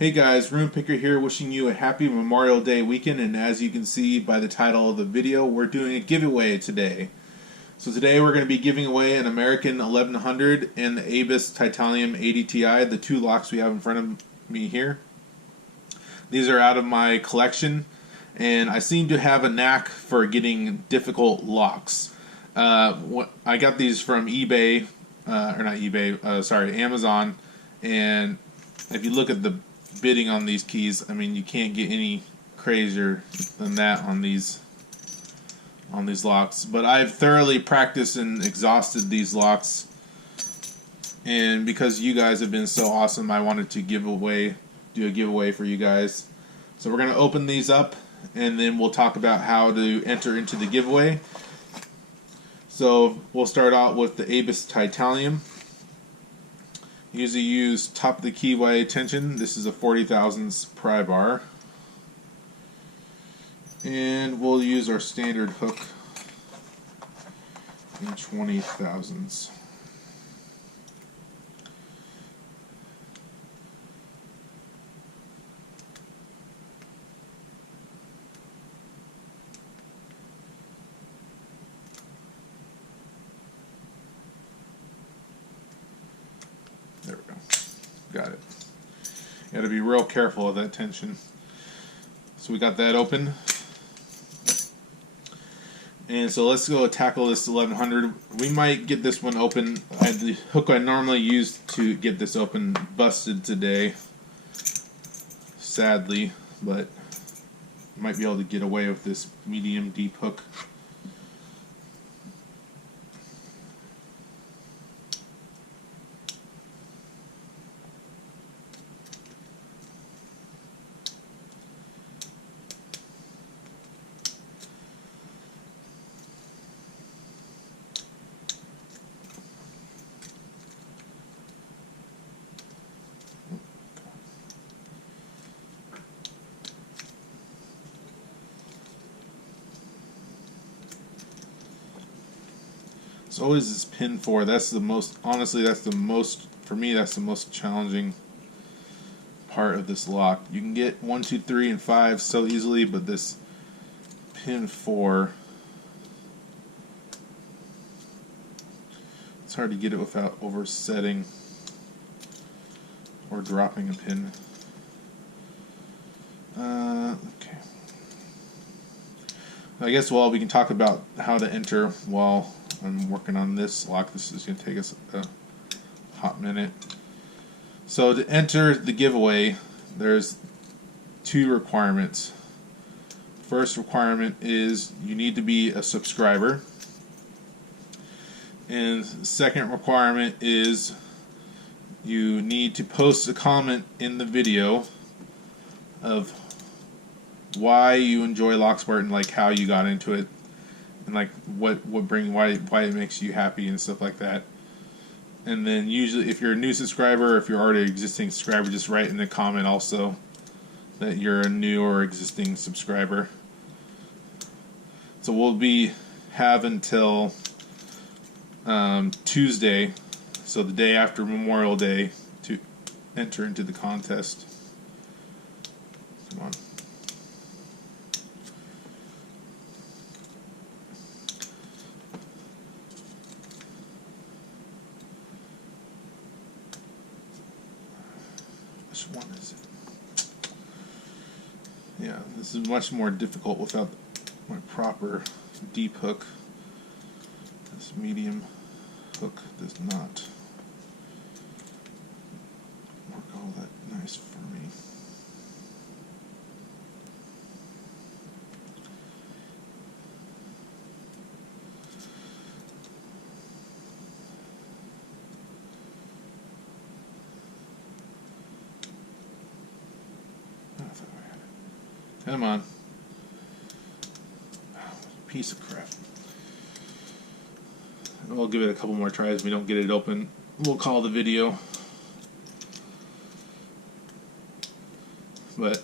Hey guys, RoonPicker here, wishing you a happy Memorial Day weekend, and as you can see by the title of the video, we're doing a giveaway today. So today we're going to be giving away an American 1100 and the Abus Titanium 80 Ti, the two locks we have in front of me here. These are out of my collection, and I seem to have a knack for getting difficult locks. I got these from eBay, Amazon, and if you look at the bidding on these keys, I mean, you can't get any crazier than that on these locks. But I've thoroughly practiced and exhausted these locks, and because you guys have been so awesome, I wanted to do a giveaway for you guys. So we're going to open these up, and then we'll talk about how to enter into the giveaway. So we'll start out with the Abus Titanium. Usually use top of the keyway tension. This is a 40 thousandths pry bar. And we'll use our standard hook in 20 thousandths. There we go. Got it. You got to be real careful of that tension. So we got that open. And so let's go tackle this 1100. We might get this one open. The hook I normally use to get this open busted today, sadly, but might be able to get away with this medium deep hook. It's always this pin 4. That's the most, honestly, for me, that's the most challenging part of this lock. You can get 1, 2, 3, and 5 so easily, but this pin 4, it's hard to get it without oversetting or dropping a pin. Okay. I guess we can talk about how to enter while I'm working on this lock. This is going to take us a hot minute. So to enter the giveaway, there's 2 requirements. First requirement is you need to be a subscriber. And second requirement is you need to post a comment in the video of why you enjoy Locksport and like how you got into it, and like why it makes you happy and stuff like that. And then usually if you're a new subscriber or if you're already an existing subscriber, just write in the comment also that you're a new or existing subscriber. So we'll have until Tuesday, so the day after Memorial Day, to enter into the contest. Come on. Which one is it? Yeah, this is much more difficult without my proper deep hook. This medium hook does not work all that nice for me. Come on. Piece of crap. We'll give it a couple more tries. If we don't get it open, we'll call the video. But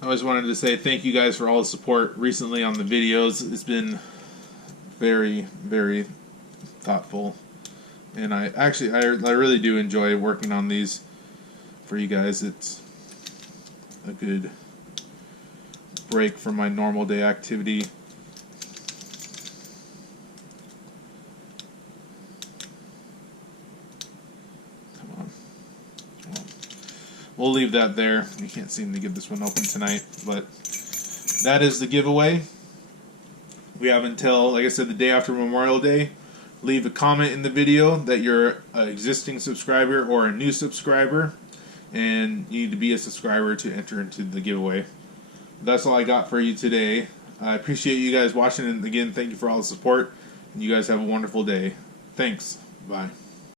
I always wanted to say thank you guys for all the support recently on the videos. It's been very, very thoughtful, and I really do enjoy working on these for you guys. a good break from my normal day activity. Come on. We'll leave that there. We can't seem to get this one open tonight, but that is the giveaway. We have until, like I said, the day after Memorial Day. Leave a comment in the video that you're an existing subscriber or a new subscriber, and you need to be a subscriber to enter into the giveaway. That's all I got for you today. I appreciate you guys watching, and again, thank you for all the support. And you guys have a wonderful day. Thanks. Bye.